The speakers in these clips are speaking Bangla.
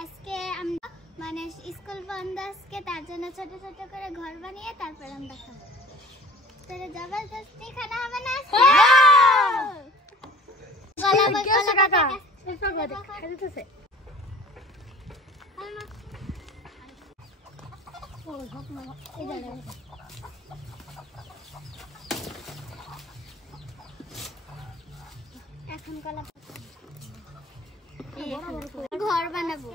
আজকে আমরা মানে স্কুল বন্ধ আজকে, তার জন্য ছোট ছোট করে ঘর বানিয়ে তারপর আমরা খাবো। তাহলে জবরদস্তি খানা হবে না আজকে। এখন কলা ঘর বানাবো।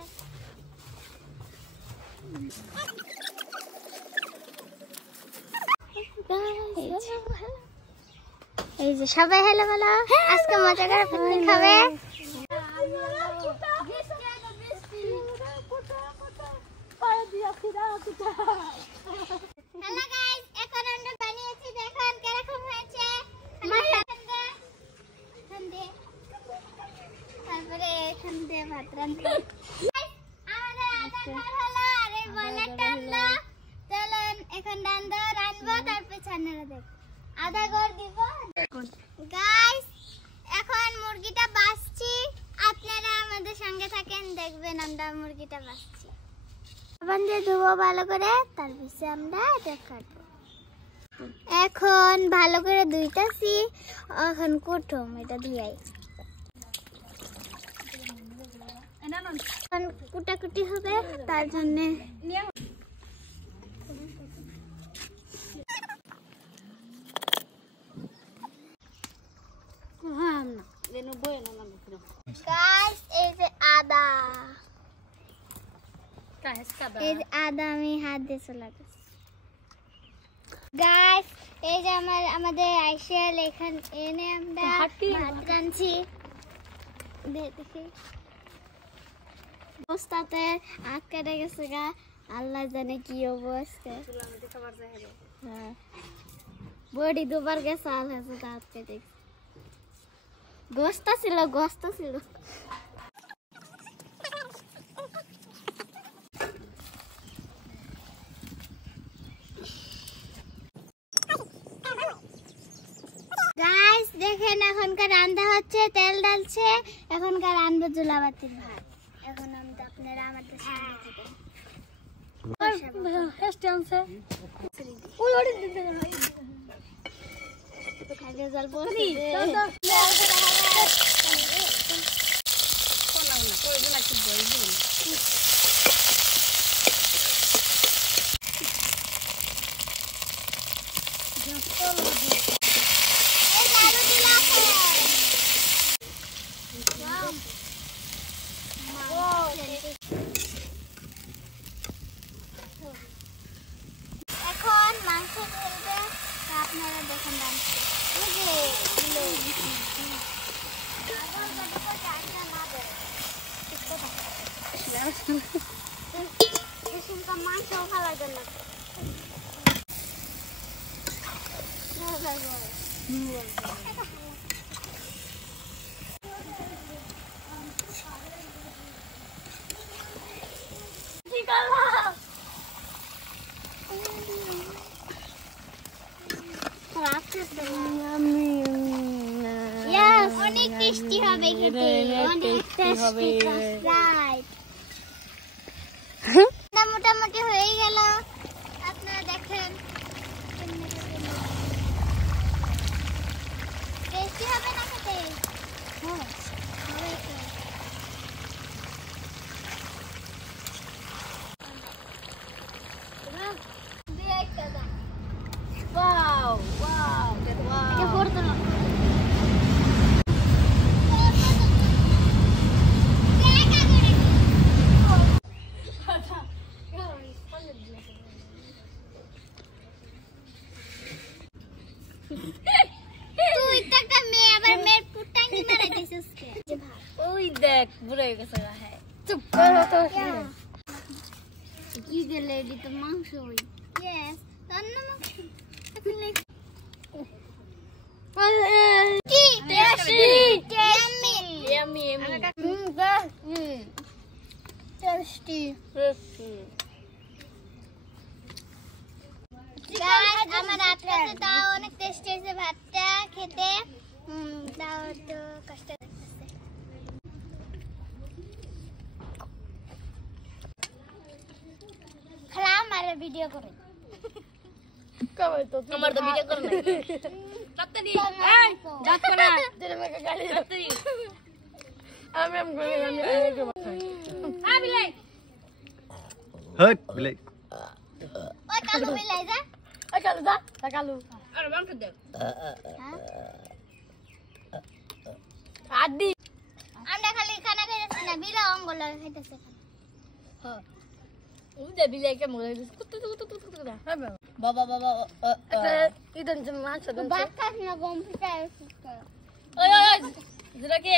এই যে সবাই হ্যালো বলো, আজকে মজা করে পিকনিক খাবে। হ্যালো গাইস, এখন আমরা বানিয়েছি, দেখুন কিরকম হয়েছে। তারপরে এখান দিয়ে ভাত রান্না। আমাদের আধা ঘর হলো আর এই বয়লারটা হলো। চলুন এখন রান্নবো, তারপর ছানারা দেখ আধা ঘর দিব। গাইস এখন মুরগিটা বাছছি, আপনারা আমাদের সঙ্গে থাকেন, দেখবেন আমরা মুরগিটা বাছছি। সাবান দিয়ে ধুবো ভালো করে, তারপরে আমরা এটা কাটবো। এখন ভালো করে ধুইতাছি, এখন কুটুম এটা ধুয়াই। কুটাকুটি হবে, তার জন্য এই যে আদা, আদা আমি হাত দিয়ে চলাতেছি। গাইস এই যে আমাদের আইসেল এখানে এনে আমরা ভাত রাঁধছি। দেখি বস্তাতে হাত কেটে গেছে গা, আল্লাহ জানে কি অবস্থা। হ্যাঁ বডি দুবার গেছে, আল্লাহ হাত কেটে গোস্ত ছিল। গাইস দেখেন এখনকার রান্না হচ্ছে, তেল ডালছে, এখনকার রান্না জুলাবাতির ভাত। এখন আমরা আপনারা আমাদের সামনে দিবেন। খাইতে জল পড়ছি। এখন মাংস ঢেলবে, আপনারা দেখেন মাংস ভালো লাগে না। অনেক টেস্টি হবে খেতে, অনেক টেস্টি রাইট। মোটামুটি হয়ে গেল, আপনারা দেখেন টেস্টি হবে না খেতে? দেখ বুড়ে গেছে হ্যাঁ চুপ করো তো কি দিলে এডি তো মাংস হই यस রান্না মাংস কি টেস্টি ইয়াম্মি টেস্টি গাইস আমার রাতে দাও অনেক টেস্টি হয়েছে ভাতটা খেতে দাও তো কষ্ট আরে ভিডিও করে কবে তো আমার তো ভিডিও করে নাই তাড়াতাড়ি এই দাঁত করা তেরে মেকে গালি তাড়াতাড়ি আমি আগে বাসাই বিলাই হট বিলাই ওই কালু বিলাই যা ওই কালু যা কালু আরে মাংস দে আদি আমরা খালি খানা খাইতেছি না বিলা অঙ্গল খাইতেছে হ্যাঁ উদে বিলাই কে মরে কুতু কুতু কুতু কুতু হ্যাঁ বাবা বাবা ইদন যে মাংস দেন ভাত খাস না গম পিটায় ওই ওই ওই যেটা কি